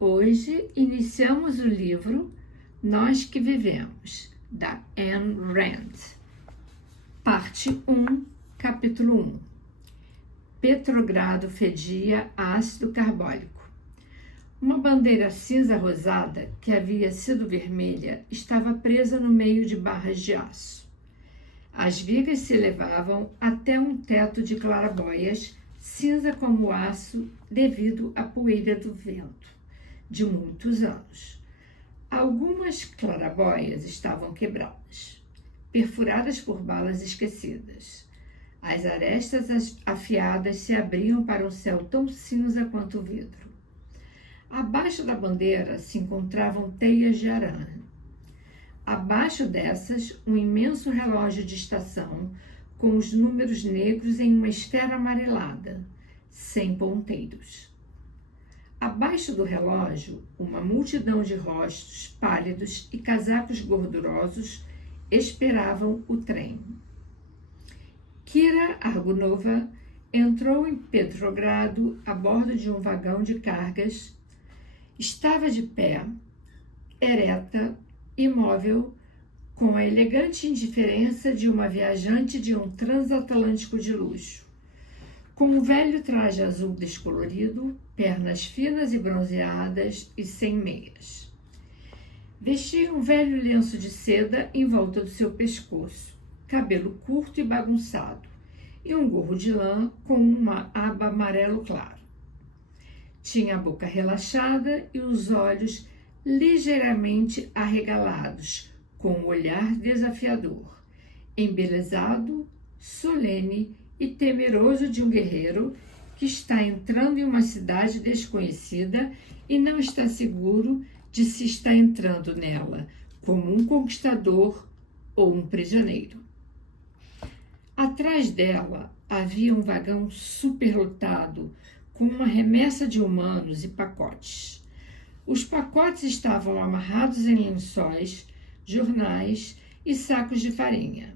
Hoje iniciamos o livro Nós que Vivemos, da Ayn Rand. Parte 1, capítulo 1. Petrogrado fedia a ácido carbólico. Uma bandeira cinza-rosada, que havia sido vermelha, estava presa no meio de barras de aço. As vigas se elevavam até um teto de claraboias, cinza como aço devido à poeira do vento, de muitos anos. Algumas claraboias estavam quebradas, perfuradas por balas esquecidas. As arestas afiadas se abriam para um céu tão cinza quanto o vidro. Abaixo da bandeira se encontravam teias de aranha. Abaixo dessas, um imenso relógio de estação com os números negros em uma esfera amarelada, sem ponteiros. Abaixo do relógio, uma multidão de rostos pálidos e casacos gordurosos esperavam o trem. Kira Argunova entrou em Petrogrado a bordo de um vagão de cargas. Estava de pé, ereta, imóvel, com a elegante indiferença de uma viajante de um transatlântico de luxo. Com um velho traje azul descolorido, pernas finas e bronzeadas e sem meias. Vestia um velho lenço de seda em volta do seu pescoço, cabelo curto e bagunçado, e um gorro de lã com uma aba amarelo claro. Tinha a boca relaxada e os olhos ligeiramente arregalados, com um olhar desafiador, embelezado, solene e temeroso de um guerreiro que está entrando em uma cidade desconhecida e não está seguro de se está entrando nela como um conquistador ou um prisioneiro. Atrás dela havia um vagão superlotado com uma remessa de humanos e pacotes. Os pacotes estavam amarrados em lençóis, jornais e sacos de farinha.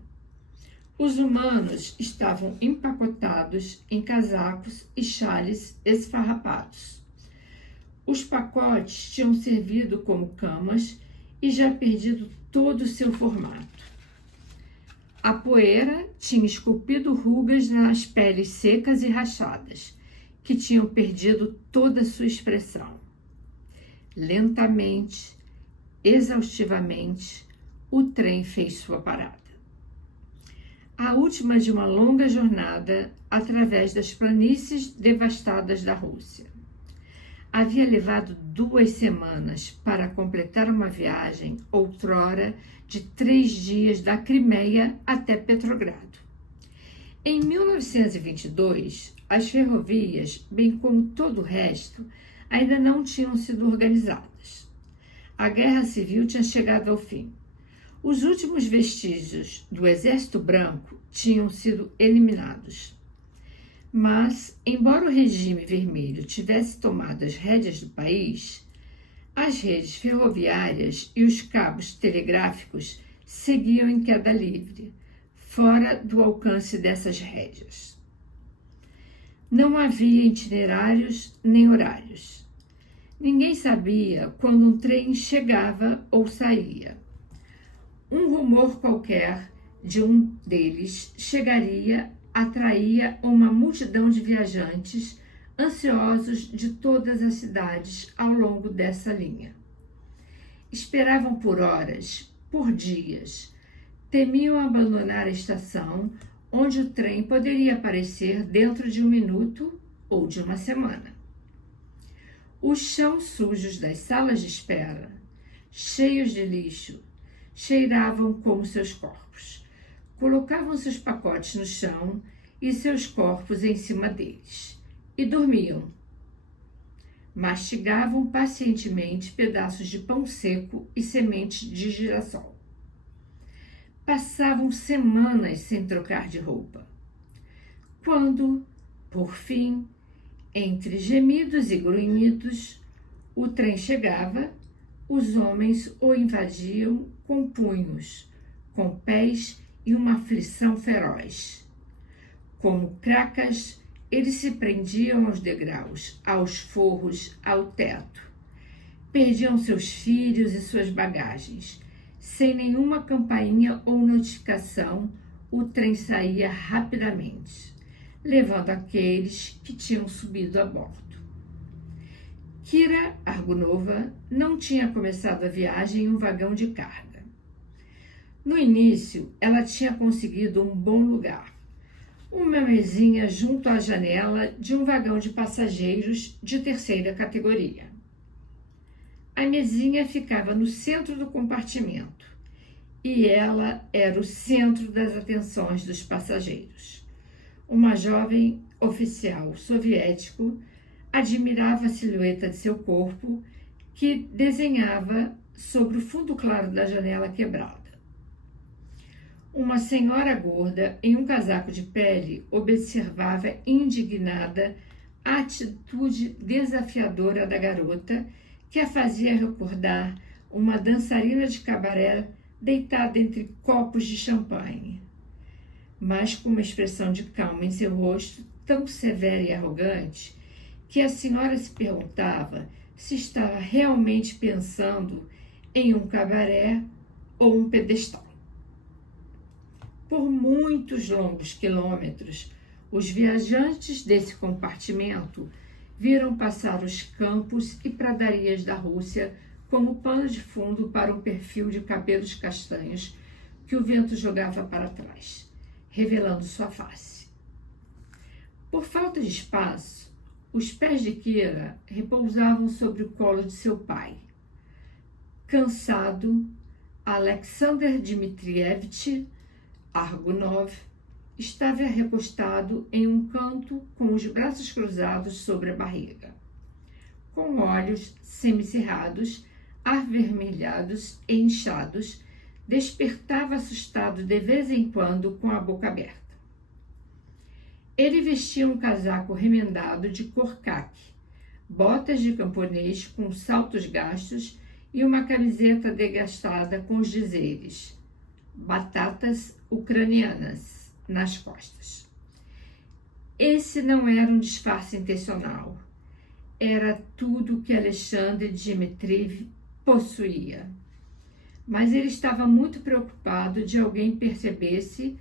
Os humanos estavam empacotados em casacos e xales esfarrapados. Os pacotes tinham servido como camas e já perdido todo o seu formato. A poeira tinha esculpido rugas nas peles secas e rachadas, que tinham perdido toda a sua expressão. Lentamente, exaustivamente, o trem fez sua parada. A última de uma longa jornada através das planícies devastadas da Rússia. Havia levado 2 semanas para completar uma viagem, outrora, de 3 dias da Crimeia até Petrogrado. Em 1922, as ferrovias, bem como todo o resto, ainda não tinham sido organizadas. A Guerra Civil tinha chegado ao fim. Os últimos vestígios do Exército Branco tinham sido eliminados. Mas, embora o regime vermelho tivesse tomado as rédeas do país, as redes ferroviárias e os cabos telegráficos seguiam em queda livre, fora do alcance dessas rédeas. Não havia itinerários nem horários. Ninguém sabia quando um trem chegava ou saía. Um rumor qualquer de um deles atraía uma multidão de viajantes ansiosos de todas as cidades ao longo dessa linha. Esperavam por horas, por dias. Temiam abandonar a estação, onde o trem poderia aparecer dentro de 1 minuto ou de 1 semana. Os chãos sujos das salas de espera, cheios de lixo, cheiravam como seus corpos. Colocavam seus pacotes no chão e seus corpos em cima deles, e dormiam. Mastigavam pacientemente pedaços de pão seco e sementes de girassol. Passavam semanas sem trocar de roupa. Quando, por fim, entre gemidos e grunhidos, o trem chegava, os homens o invadiam com punhos, com pés e uma aflição feroz. Como cracas, eles se prendiam aos degraus, aos forros, ao teto. Perdiam seus filhos e suas bagagens. Sem nenhuma campainha ou notificação, o trem saía rapidamente, levando aqueles que tinham subido a bordo. Kira Argunova não tinha começado a viagem em um vagão de carga. No início, ela tinha conseguido um bom lugar, uma mesinha junto à janela de um vagão de passageiros de terceira categoria. A mesinha ficava no centro do compartimento e ela era o centro das atenções dos passageiros. Uma jovem oficial soviético admirava a silhueta de seu corpo, que desenhava sobre o fundo claro da janela quebrada. Uma senhora gorda, em um casaco de pele, observava indignada a atitude desafiadora da garota, que a fazia recordar uma dançarina de cabaré deitada entre copos de champanhe, mas com uma expressão de calma em seu rosto, tão severa e arrogante, que a senhora se perguntava se estava realmente pensando em um cabaré ou um pedestal. Por muitos longos quilômetros, os viajantes desse compartimento viram passar os campos e pradarias da Rússia como pano de fundo para um perfil de cabelos castanhos que o vento jogava para trás, revelando sua face. Por falta de espaço, os pés de Kira repousavam sobre o colo de seu pai. Cansado, Alexander Dmitrievich Argunov estava recostado em um canto com os braços cruzados sobre a barriga, com olhos semicerrados, avermelhados e inchados, despertava assustado de vez em quando com a boca aberta. Ele vestia um casaco remendado de cor caque, botas de camponês com saltos gastos e uma camiseta desgastada com os dizeres "Batatas ucranianas" nas costas. Esse não era um disfarce intencional. Era tudo que Alexandre Dmitrievich possuía. Mas ele estava muito preocupado de alguém percebesse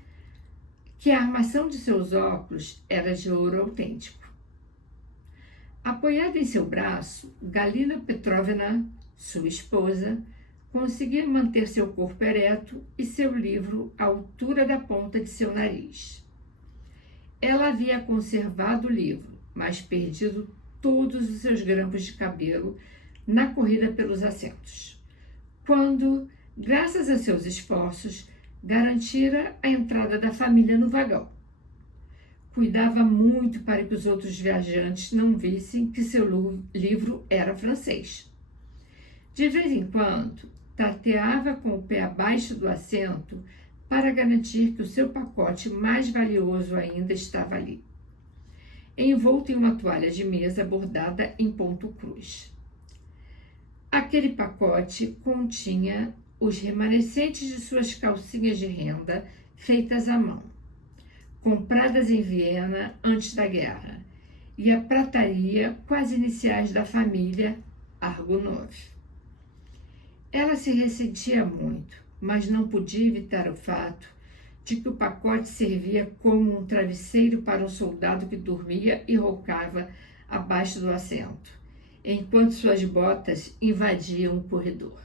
que a armação de seus óculos era de ouro autêntico. Apoiada em seu braço, Galina Petrovna, sua esposa, conseguia manter seu corpo ereto e seu livro à altura da ponta de seu nariz. Ela havia conservado o livro, mas perdido todos os seus grampos de cabelo na corrida pelos assentos, quando, graças a seus esforços, garantira a entrada da família no vagão. Cuidava muito para que os outros viajantes não vissem que seu livro era francês. De vez em quando, tateava com o pé abaixo do assento para garantir que o seu pacote mais valioso ainda estava ali, envolto em uma toalha de mesa bordada em ponto cruz. Aquele pacote continha os remanescentes de suas calcinhas de renda feitas à mão, compradas em Viena antes da guerra, e a prataria com as iniciais da família Argunov. Ela se ressentia muito, mas não podia evitar o fato de que o pacote servia como um travesseiro para um soldado que dormia e roncava abaixo do assento, enquanto suas botas invadiam o corredor.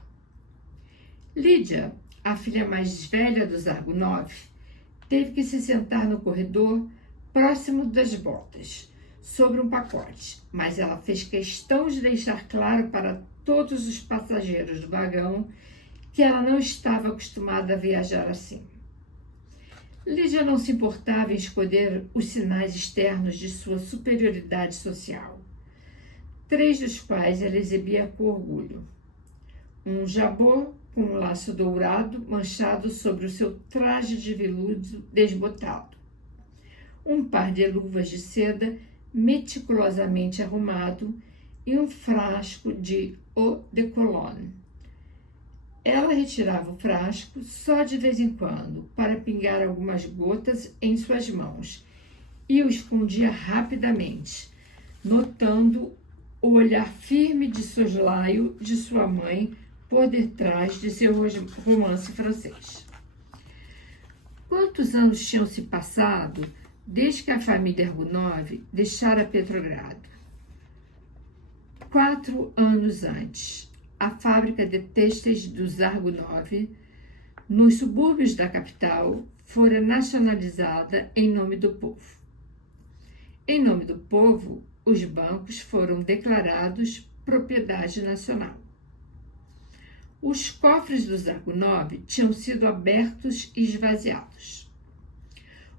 Lídia, a filha mais velha dos Argunov, teve que se sentar no corredor próximo das botas, sobre um pacote, mas ela fez questão de deixar claro para todos os passageiros do vagão que ela não estava acostumada a viajar assim. Lídia não se importava em esconder os sinais externos de sua superioridade social, 3 dos quais ela exibia com orgulho. Um jabot com um laço dourado manchado sobre o seu traje de veludo desbotado, um par de luvas de seda meticulosamente arrumado e um frasco de eau de cologne. Ela retirava o frasco só de vez em quando para pingar algumas gotas em suas mãos e o escondia rapidamente, notando o olhar firme de soslaio de sua mãe por detrás de seu romance francês. Quantos anos tinham se passado desde que a família Argunov deixara Petrogrado? 4 anos antes, a fábrica de têxteis dos Argunov, nos subúrbios da capital, fora nacionalizada em nome do povo. Em nome do povo, os bancos foram declarados propriedade nacional. Os cofres dos Argunov tinham sido abertos e esvaziados.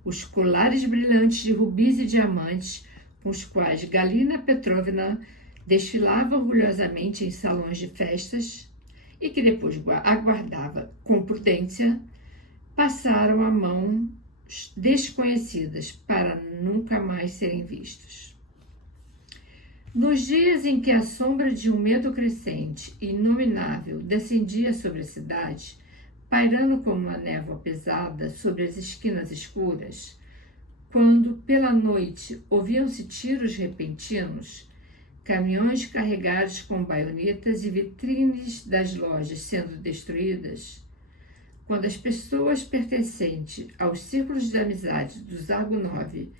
Os colares brilhantes de rubis e diamantes, com os quais Galina Petrovna desfilava orgulhosamente em salões de festas e que depois aguardava com prudência, passaram a mãos desconhecidas para nunca mais serem vistos. Nos dias em que a sombra de um medo crescente e inominável descendia sobre a cidade, pairando como uma névoa pesada sobre as esquinas escuras, quando, pela noite, ouviam-se tiros repentinos, caminhões carregados com baionetas e vitrines das lojas sendo destruídas, quando as pessoas pertencentes aos círculos de amizade dos Argunov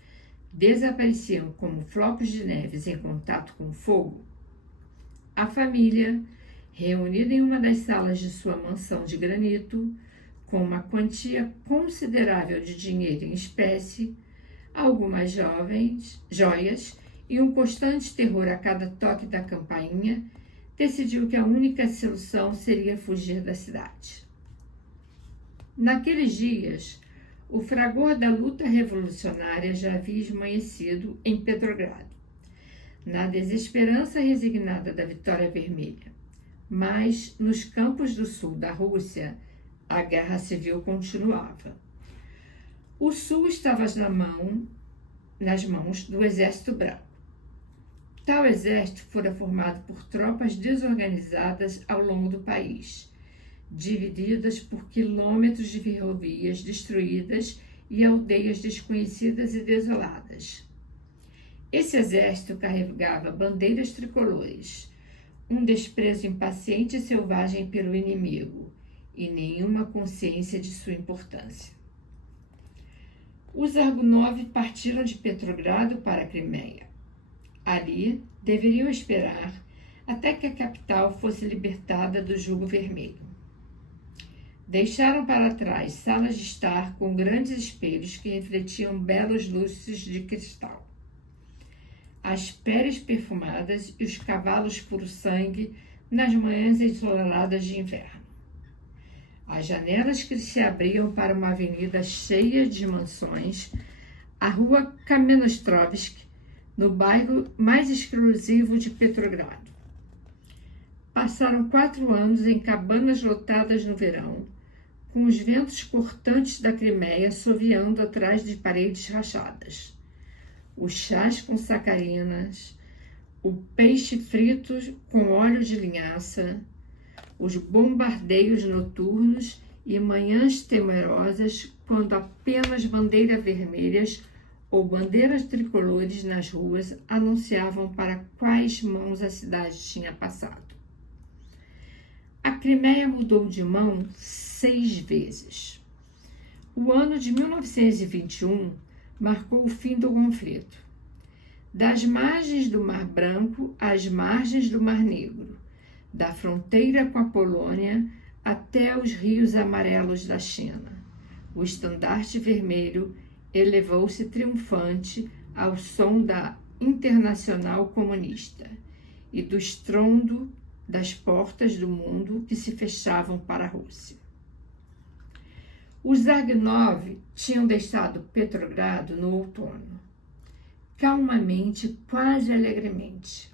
desapareciam como flocos de neve em contato com o fogo, a família, reunida em uma das salas de sua mansão de granito, com uma quantia considerável de dinheiro em espécie, algumas joias e um constante terror a cada toque da campainha, decidiu que a única solução seria fugir da cidade. Naqueles dias, o fragor da luta revolucionária já havia esmaecido em Petrogrado, na desesperança resignada da vitória vermelha. Mas, nos campos do sul da Rússia, a guerra civil continuava. O sul estava nas mãos do Exército Branco. Tal exército fora formado por tropas desorganizadas ao longo do país, divididas por quilômetros de ferrovias destruídas e aldeias desconhecidas e desoladas. Esse exército carregava bandeiras tricolores, um desprezo impaciente e selvagem pelo inimigo, e nenhuma consciência de sua importância. Os Argunov partiram de Petrogrado para a Crimeia. Ali, deveriam esperar até que a capital fosse libertada do jugo vermelho. Deixaram para trás salas de estar com grandes espelhos que refletiam belos luzes de cristal. As peles perfumadas e os cavalos puro-sangue nas manhãs ensolaradas de inverno. As janelas que se abriam para uma avenida cheia de mansões, a rua Kamenostrovsk, no bairro mais exclusivo de Petrogrado. Passaram 4 anos em cabanas lotadas no verão, com os ventos cortantes da Crimeia assoviando atrás de paredes rachadas. Os chás com sacarinas, o peixe frito com óleo de linhaça, os bombardeios noturnos e manhãs temerosas quando apenas bandeiras vermelhas ou bandeiras tricolores nas ruas anunciavam para quais mãos a cidade tinha passado. A Crimeia mudou de mão 6 vezes. O ano de 1921 marcou o fim do conflito. Das margens do Mar Branco às margens do Mar Negro, da fronteira com a Polônia até os rios amarelos da China, o estandarte vermelho elevou-se triunfante ao som da Internacional Comunista e do estrondo das portas do mundo que se fechavam para a Rússia. Os Argunov tinham deixado Petrogrado no outono, calmamente, quase alegremente.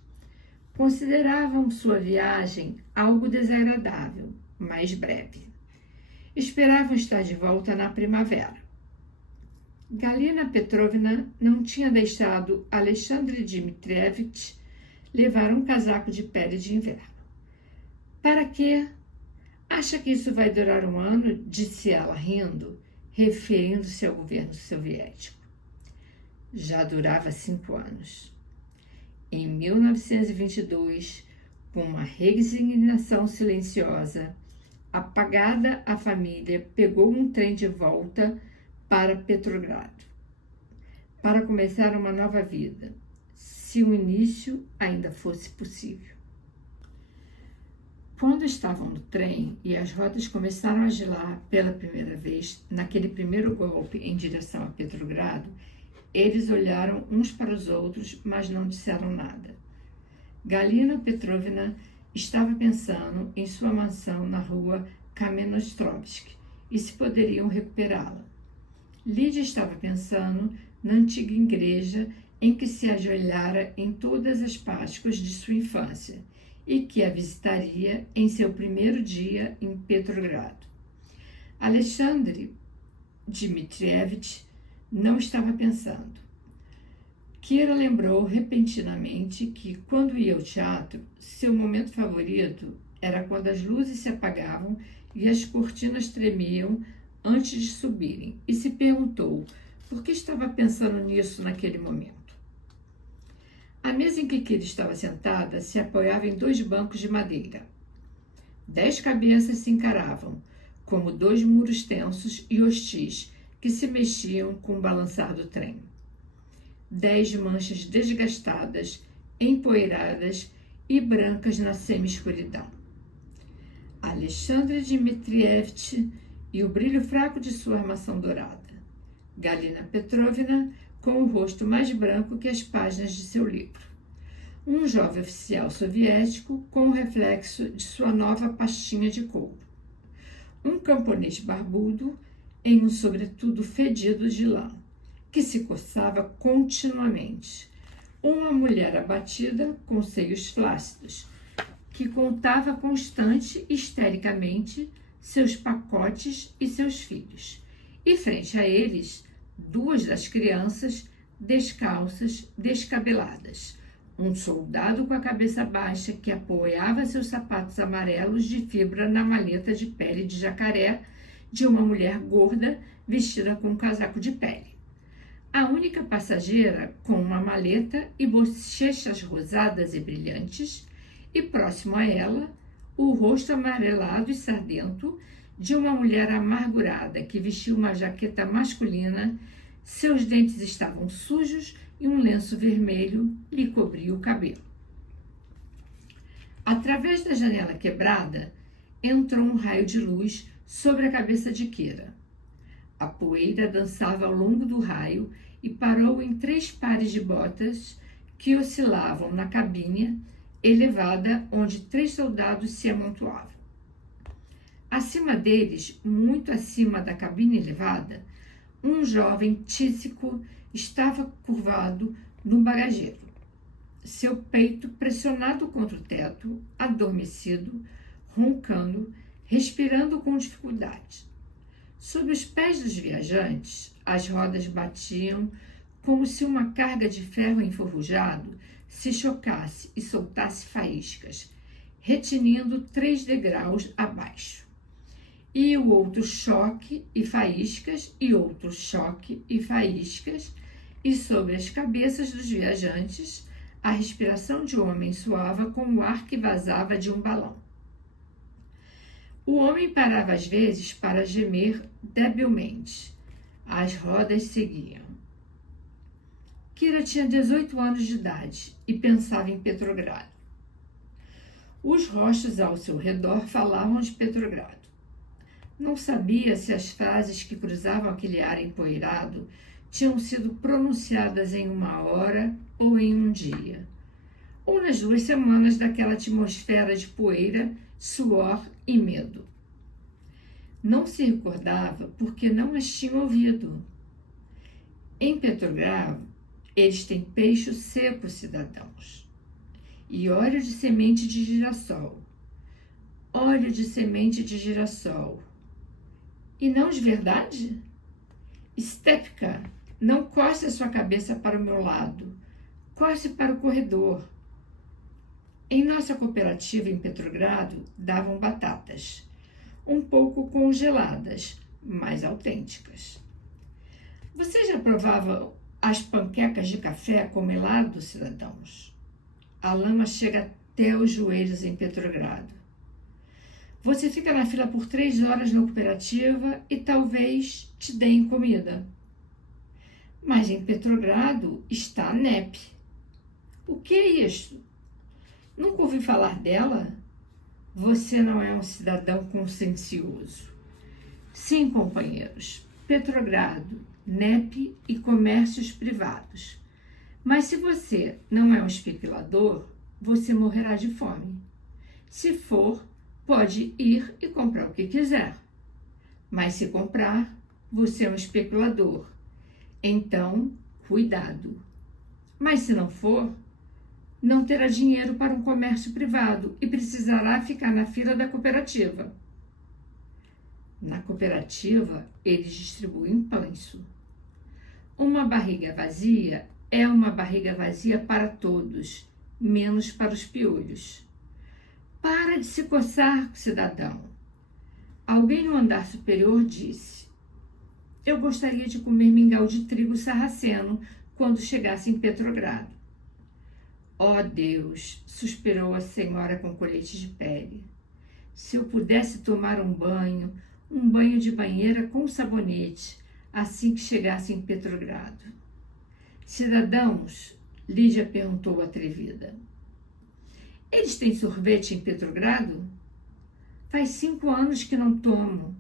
Consideravam sua viagem algo desagradável, mas breve. Esperavam estar de volta na primavera. Galina Petrovna não tinha deixado Alexandre Dmitrievich levar um casaco de pele de inverno. Para quê? Acha que isso vai durar 1 ano? Disse ela, rindo, referindo-se ao governo soviético. Já durava 5 anos. Em 1922, com uma resignação silenciosa, apagada, a família pegou um trem de volta para Petrogrado, para começar uma nova vida, se o início ainda fosse possível. Quando estavam no trem e as rodas começaram a girar pela primeira vez, naquele primeiro golpe em direção a Petrogrado, eles olharam uns para os outros, mas não disseram nada. Galina Petrovna estava pensando em sua mansão na rua Kamenostrovsk e se poderiam recuperá-la. Lídia estava pensando na antiga igreja em que se ajoelhara em todas as Páscoas de sua infância e que a visitaria em seu primeiro dia em Petrogrado. Alexandre Dmitrievich não estava pensando. Kira lembrou repentinamente que, quando ia ao teatro, seu momento favorito era quando as luzes se apagavam e as cortinas tremiam antes de subirem, e se perguntou por que estava pensando nisso naquele momento. A mesa em que Kira estava sentada se apoiava em 2 bancos de madeira. 10 cabeças se encaravam, como 2 muros tensos e hostis que se mexiam com o balançar do trem. 10 manchas desgastadas, empoeiradas e brancas na semi-escuridão. Alexandre Dmitrievich e o brilho fraco de sua armação dourada. Galina Petrovna com o rosto mais branco que as páginas de seu livro. Um jovem oficial soviético com o reflexo de sua nova pastinha de couro. Um camponês barbudo em um sobretudo fedido de lã, que se coçava continuamente. Uma mulher abatida com seios flácidos, que contava constante e histericamente seus pacotes e seus filhos. E frente a eles, 2 das crianças descalças, descabeladas. Um soldado com a cabeça baixa que apoiava seus sapatos amarelos de fibra na maleta de pele de jacaré de uma mulher gorda vestida com um casaco de pele. A única passageira com uma maleta e bochechas rosadas e brilhantes, e próximo a ela, o rosto amarelado e sardento de uma mulher amargurada que vestia uma jaqueta masculina. Seus dentes estavam sujos e um lenço vermelho lhe cobria o cabelo. Através da janela quebrada, entrou um raio de luz sobre a cabeça de Kira. A poeira dançava ao longo do raio e parou em 3 pares de botas que oscilavam na cabine elevada onde 3 soldados se amontoavam. Acima deles, muito acima da cabine elevada, um jovem tísico estava curvado no bagageiro. Seu peito pressionado contra o teto, adormecido, roncando, respirando com dificuldade. Sob os pés dos viajantes, as rodas batiam como se uma carga de ferro enferrujado se chocasse e soltasse faíscas, retinindo 3 degraus abaixo. E o outro choque e faíscas, e outro choque e faíscas, e sobre as cabeças dos viajantes, a respiração de um homem soava como o ar que vazava de um balão. O homem parava às vezes para gemer debilmente. As rodas seguiam. Kira tinha 18 anos de idade e pensava em Petrogrado. Os rostos ao seu redor falavam de Petrogrado. Não sabia se as frases que cruzavam aquele ar empoeirado tinham sido pronunciadas em 1 hora ou em 1 dia, ou nas 2 semanas daquela atmosfera de poeira, suor e medo. Não se recordava porque não as tinha ouvido. Em Petrogrado, eles têm peixe seco, cidadãos, e óleo de semente de girassol. Óleo de semente de girassol. E não de verdade? Stepka, não coce a sua cabeça para o meu lado. Coce para o corredor. Em nossa cooperativa em Petrogrado, davam batatas, um pouco congeladas, mas autênticas. Você já provava as panquecas de café com melado, cidadãos? A lama chega até os joelhos em Petrogrado. Você fica na fila por 3 horas na cooperativa e talvez te deem comida. Mas em Petrogrado está a NEP. O que é isso? Nunca ouvi falar dela? Você não é um cidadão consciencioso. Sim, companheiros, Petrogrado, NEP e comércios privados. Mas se você não é um especulador, você morrerá de fome. Se for, pode ir e comprar o que quiser. Mas se comprar, você é um especulador. Então, cuidado. Mas se não for, não terá dinheiro para um comércio privado e precisará ficar na fila da cooperativa. Na cooperativa, eles distribuem pães. Uma barriga vazia é uma barriga vazia para todos, menos para os piolhos. Para de se coçar, cidadão. Alguém no andar superior disse: eu gostaria de comer mingau de trigo sarraceno quando chegasse em Petrogrado. Oh, Deus, suspirou a senhora com colete de pele. Se eu pudesse tomar um banho de banheira com sabonete, assim que chegasse em Petrogrado. Cidadãos, Lídia perguntou atrevida. Eles têm sorvete em Petrogrado? Faz 5 anos que não tomo.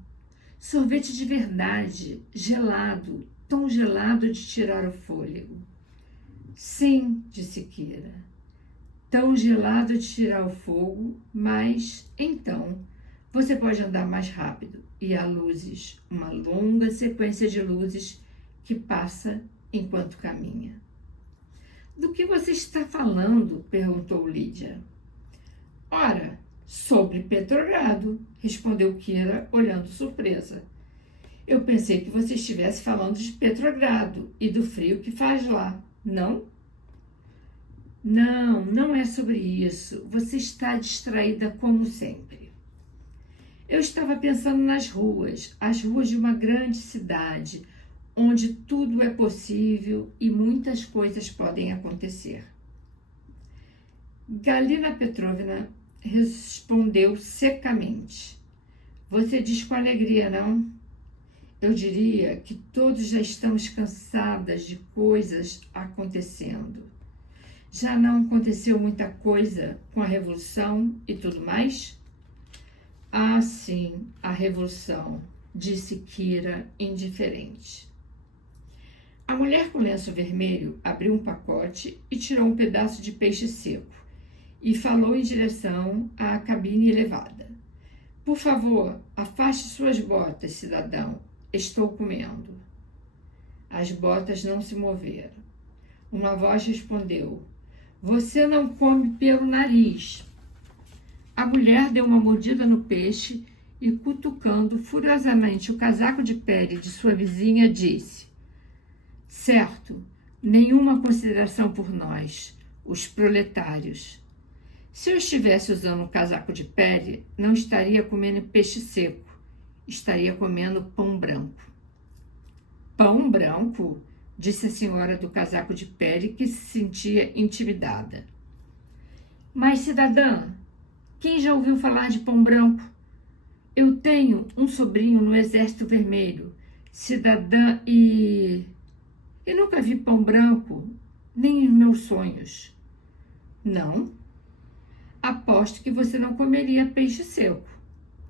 Sorvete de verdade, gelado, tão gelado de tirar o fôlego. Sim, disse Kira, tão gelado de tirar o fogo, mas, então, você pode andar mais rápido. E há luzes, uma longa sequência de luzes que passa enquanto caminha. Do que você está falando? Perguntou Lídia. Ora, sobre Petrogrado, respondeu Kira, olhando surpresa. Eu pensei que você estivesse falando de Petrogrado e do frio que faz lá, não? Não, não é sobre isso. Você está distraída como sempre. Eu estava pensando nas ruas, as ruas de uma grande cidade, onde tudo é possível e muitas coisas podem acontecer. Galina Petrovna respondeu secamente. Você diz com alegria, não? Eu diria que todos já estamos cansadas de coisas acontecendo. Já não aconteceu muita coisa com a Revolução e tudo mais? Ah, sim, a Revolução, disse Kira, indiferente. A mulher com lenço vermelho abriu um pacote e tirou um pedaço de peixe seco e falou em direção à cabine elevada. Por favor, afaste suas botas, cidadão. Estou comendo. As botas não se moveram. Uma voz respondeu: você não come pelo nariz. A mulher deu uma mordida no peixe e, cutucando furiosamente o casaco de pele de sua vizinha, disse: certo, nenhuma consideração por nós, os proletários. Se eu estivesse usando um casaco de pele, não estaria comendo peixe seco, estaria comendo pão branco. Pão branco? Disse a senhora do casaco de pele, que se sentia intimidada. Mas, cidadã, quem já ouviu falar de pão branco? Eu tenho um sobrinho no Exército Vermelho, cidadã, e nunca vi pão branco, nem em meus sonhos. Não? Aposto que você não comeria peixe seco.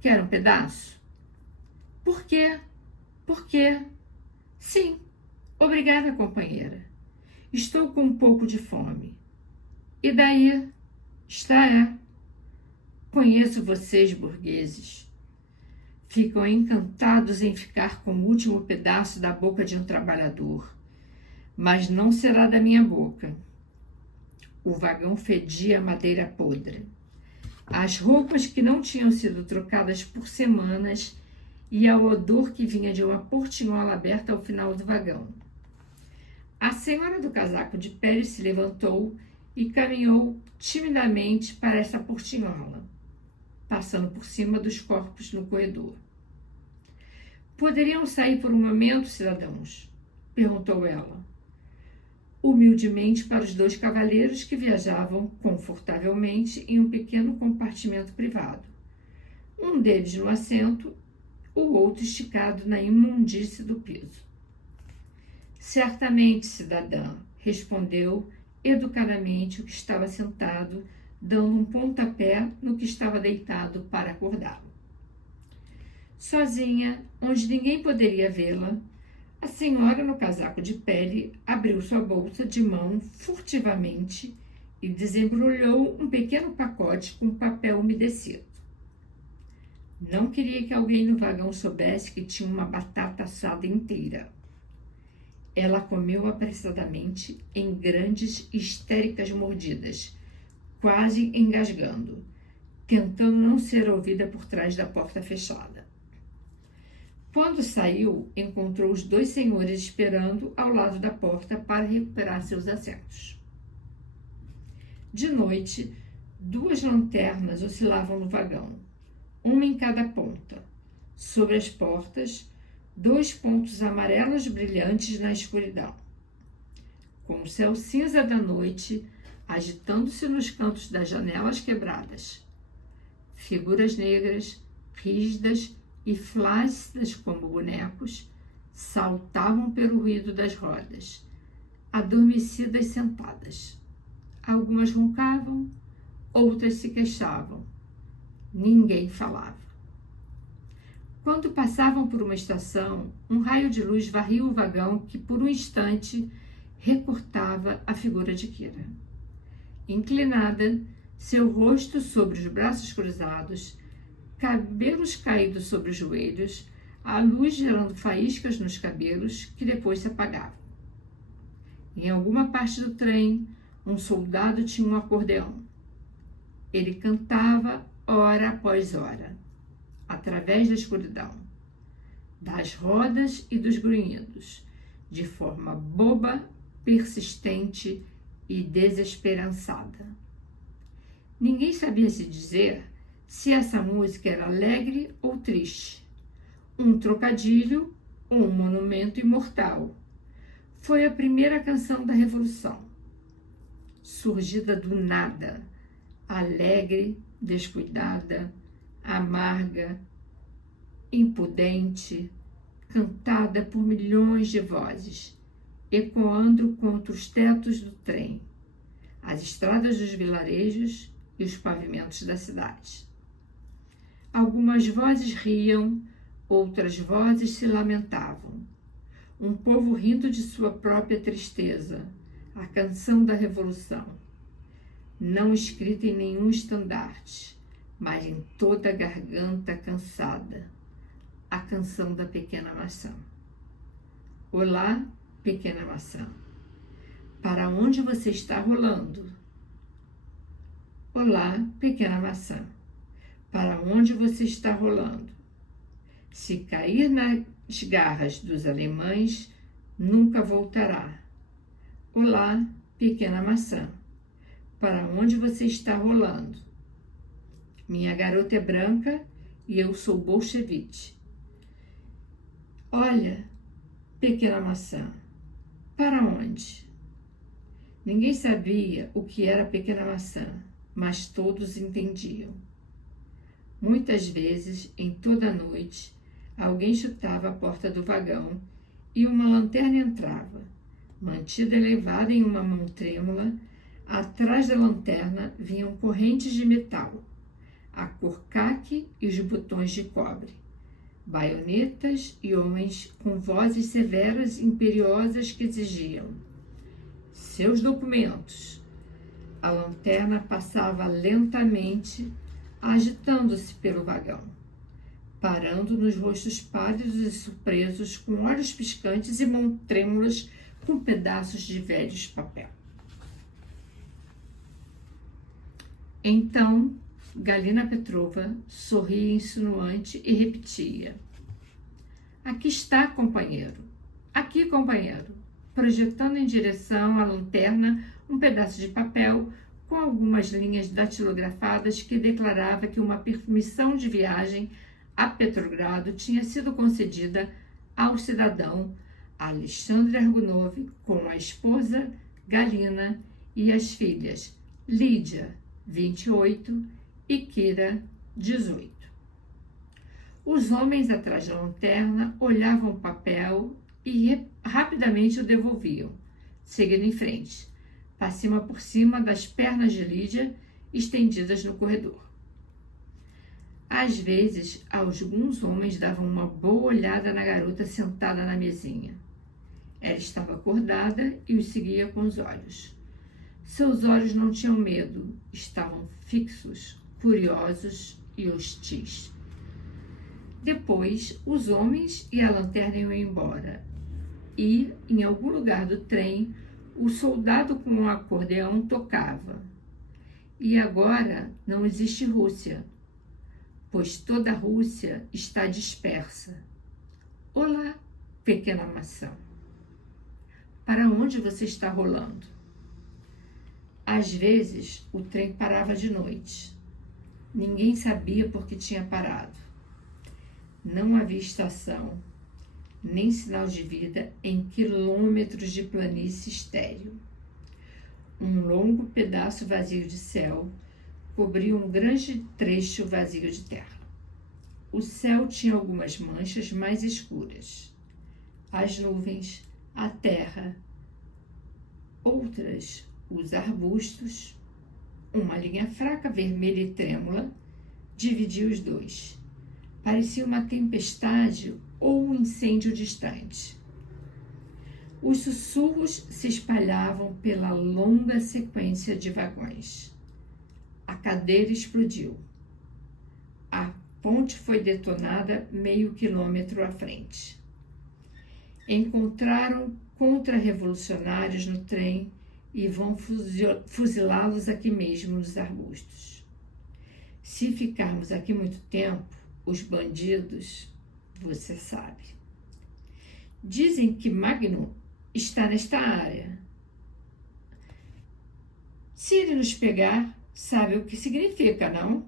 Quer um pedaço? Por quê? Por quê? Sim. Obrigada, companheira. Estou com um pouco de fome. E daí? Conheço vocês, burgueses. Ficam encantados em ficar com o último pedaço da boca de um trabalhador. Mas não será da minha boca. O vagão fedia madeira podre. As roupas que não tinham sido trocadas por semanas e ao odor que vinha de uma portinhola aberta ao final do vagão. A senhora do casaco de pele se levantou e caminhou timidamente para essa portinhola, passando por cima dos corpos no corredor. Poderiam sair por um momento, cidadãos? Perguntou ela. humildemente para os 2 cavalheiros que viajavam confortavelmente em um pequeno compartimento privado. Um deles no assento, o outro esticado na imundície do piso. Certamente, cidadã, respondeu educadamente o que estava sentado, dando um pontapé no que estava deitado para acordá-lo. Sozinha, onde ninguém poderia vê-la, a senhora no casaco de pele abriu sua bolsa de mão furtivamente e desembrulhou um pequeno pacote com papel umedecido. Não queria que alguém no vagão soubesse que tinha uma batata assada inteira. Ela comeu apressadamente em grandes e histéricas mordidas, quase engasgando, tentando não ser ouvida por trás da porta fechada. Quando saiu, encontrou os 2 senhores esperando ao lado da porta para recuperar seus assentos. De noite, 2 lanternas oscilavam no vagão, uma em cada ponta. Sobre as portas, 2 pontos amarelos brilhantes na escuridão. Com o céu cinza da noite, agitando-se nos cantos das janelas quebradas. Figuras negras, rígidas e flácidas como bonecos, saltavam pelo ruído das rodas, adormecidas sentadas. Algumas roncavam, outras se queixavam. Ninguém falava. Quando passavam por uma estação, um raio de luz varria o vagão que, por um instante, recortava a figura de Kira. Inclinada, seu rosto sobre os braços cruzados, cabelos caídos sobre os joelhos, a luz gerando faíscas nos cabelos que depois se apagavam. Em alguma parte do trem, um soldado tinha um acordeão. Ele cantava hora após hora, através da escuridão, das rodas e dos grunhidos, de forma boba, persistente e desesperançada. Ninguém sabia se dizer se essa música era alegre ou triste, um trocadilho ou um monumento imortal. Foi a primeira canção da Revolução, surgida do nada, alegre, descuidada, amarga, impudente, cantada por milhões de vozes, ecoando contra os tetos do trem, as estradas dos vilarejos e os pavimentos da cidade. Algumas vozes riam, outras vozes se lamentavam. Um povo rindo de sua própria tristeza, a canção da Revolução, não escrita em nenhum estandarte, mas em toda a garganta cansada, a canção da pequena maçã. Olá, pequena maçã, para onde você está rolando? Olá, pequena maçã, para onde você está rolando? Se cair nas garras dos alemães, nunca voltará. Olá, pequena maçã, para onde você está rolando? Minha garota é branca e eu sou bolchevique. Olha, pequena maçã, para onde? Ninguém sabia o que era a pequena maçã, mas todos entendiam. Muitas vezes, em toda a noite, alguém chutava a porta do vagão e uma lanterna entrava, mantida elevada em uma mão trêmula. Atrás da lanterna vinham correntes de metal, a cor caque e os botões de cobre, baionetas e homens com vozes severas e imperiosas que exigiam seus documentos. A lanterna passava lentamente, agitando-se pelo vagão, parando nos rostos pálidos e surpresos, com olhos piscantes e mãos trêmulas com pedaços de velhos papel. Então, Galina Petrova sorria insinuante e repetia: aqui está, companheiro, aqui, companheiro, projetando em direção à lanterna um pedaço de papel com algumas linhas datilografadas que declarava que uma permissão de viagem a Petrogrado tinha sido concedida ao cidadão Alexandre Argunov com a esposa Galina e as filhas Lídia, 28, e Kira, 18. Os homens atrás da lanterna olhavam o papel e rapidamente o devolviam, seguindo em frente, passando por cima das pernas de Lídia estendidas no corredor. Às vezes, alguns homens davam uma boa olhada na garota sentada na mesinha. Ela estava acordada e os seguia com os olhos. Seus olhos não tinham medo, estavam fixos, curiosos e hostis. Depois, os homens e a lanterna iam embora. E, em algum lugar do trem, o soldado com um acordeão tocava. E agora não existe Rússia, pois toda a Rússia está dispersa. Olá, pequena maçã. Para onde você está rolando? Às vezes, o trem parava de noite. Ninguém sabia por que tinha parado. Não havia estação, nem sinal de vida em quilômetros de planície estéril. Um longo pedaço vazio de céu cobria um grande trecho vazio de terra. O céu tinha algumas manchas mais escuras. As nuvens, a terra, outras, os arbustos. Uma linha fraca, vermelha e trêmula dividia os dois. Parecia uma tempestade ou um incêndio distante. Os sussurros se espalhavam pela longa sequência de vagões. A cadeira explodiu. A ponte foi detonada meio quilômetro à frente. Encontraram contra-revolucionários no trem e vão fuzilá-los aqui mesmo nos arbustos. Se ficarmos aqui muito tempo, os bandidos, você sabe. Dizem que Magnum está nesta área. Se ele nos pegar, sabe o que significa, não?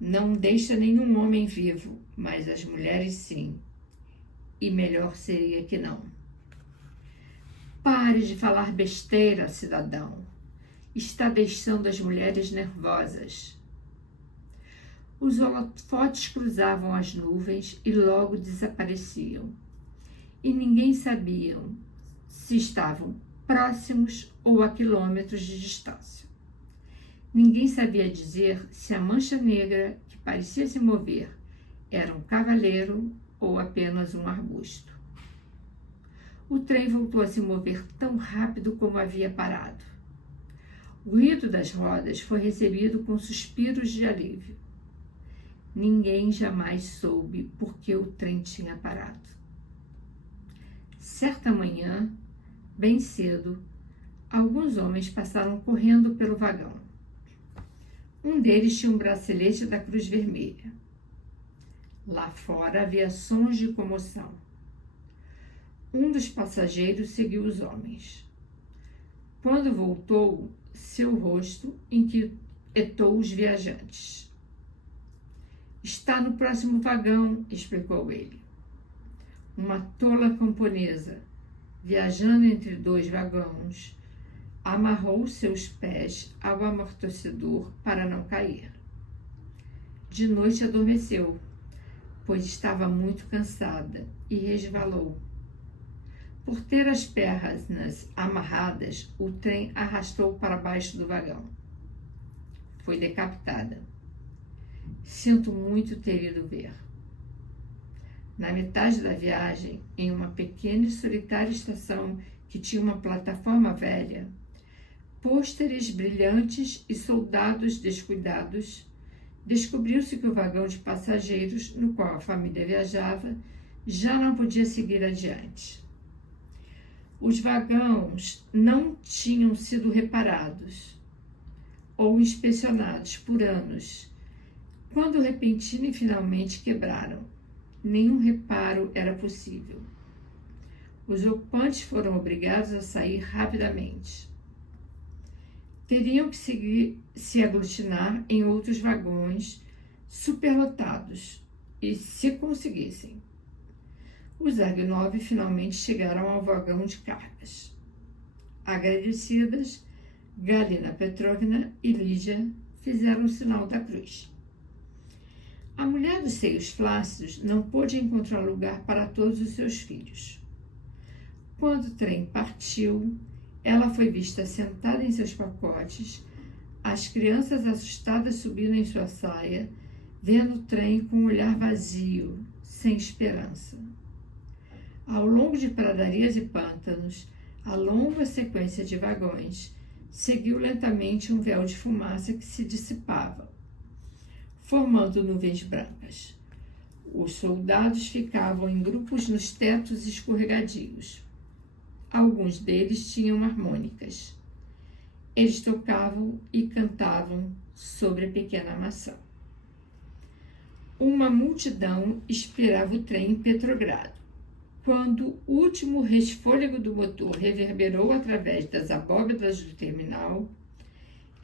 Não deixa nenhum homem vivo, mas as mulheres sim. E melhor seria que não. Pare de falar besteira, cidadão. Está deixando as mulheres nervosas. Os holofotes cruzavam as nuvens e logo desapareciam. E ninguém sabia se estavam próximos ou a quilômetros de distância. Ninguém sabia dizer se a mancha negra que parecia se mover era um cavaleiro ou apenas um arbusto. O trem voltou a se mover tão rápido como havia parado. O ruído das rodas foi recebido com suspiros de alívio. Ninguém jamais soube por que o trem tinha parado. Certa manhã, bem cedo, alguns homens passaram correndo pelo vagão. Um deles tinha um bracelete da Cruz Vermelha. Lá fora havia sons de comoção. Um dos passageiros seguiu os homens. Quando voltou, seu rosto inquietou os viajantes. Está no próximo vagão, explicou ele. Uma tola camponesa, viajando entre dois vagões, amarrou seus pés ao amortecedor para não cair. De noite adormeceu, pois estava muito cansada e resvalou. Por ter as pernas amarradas, o trem arrastou para baixo do vagão. Foi decapitada. Sinto muito ter ido ver. Na metade da viagem, em uma pequena e solitária estação que tinha uma plataforma velha, pôsteres brilhantes e soldados descuidados, descobriu-se que o vagão de passageiros no qual a família viajava já não podia seguir adiante. Os vagões não tinham sido reparados ou inspecionados por anos, quando repentino e finalmente quebraram. Nenhum reparo era possível. Os ocupantes foram obrigados a sair rapidamente. Teriam que se aglutinar em outros vagões superlotados, e se conseguissem. Os Argonautas finalmente chegaram ao vagão de cargas. Agradecidas, Galina Petrovna e Lígia fizeram o sinal da cruz. A mulher dos seios flácidos não pôde encontrar lugar para todos os seus filhos. Quando o trem partiu, ela foi vista sentada em seus pacotes, as crianças assustadas subindo em sua saia, vendo o trem com um olhar vazio, sem esperança. Ao longo de pradarias e pântanos, a longa sequência de vagões seguiu lentamente um véu de fumaça que se dissipava, formando nuvens brancas. Os soldados ficavam em grupos nos tetos escorregadios. Alguns deles tinham harmônicas. Eles tocavam e cantavam sobre a pequena maçã. Uma multidão esperava o trem em Petrogrado. Quando o último resfôlego do motor reverberou através das abóbadas do terminal,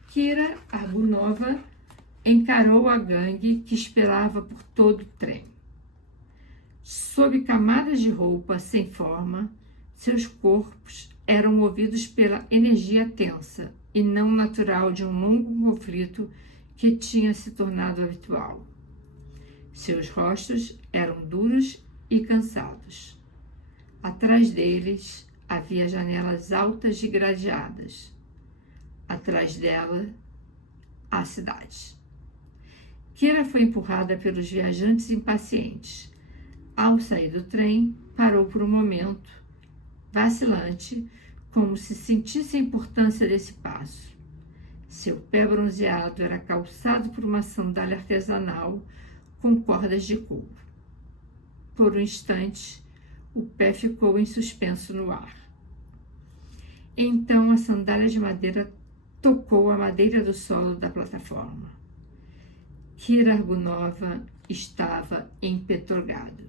Kira Argunova encarou a gangue que esperava por todo o trem. Sob camadas de roupa sem forma, seus corpos eram movidos pela energia tensa e não natural de um longo conflito que tinha se tornado habitual. Seus rostos eram duros e cansados. Atrás deles havia janelas altas e gradeadas. Atrás dela, a cidade. Kira foi empurrada pelos viajantes impacientes. Ao sair do trem, parou por um momento, vacilante, como se sentisse a importância desse passo. Seu pé bronzeado era calçado por uma sandália artesanal com cordas de couro. Por um instante, o pé ficou em suspenso no ar. Então a sandália de madeira tocou a madeira do solo da plataforma. Kira Argunova estava em Petrogrado.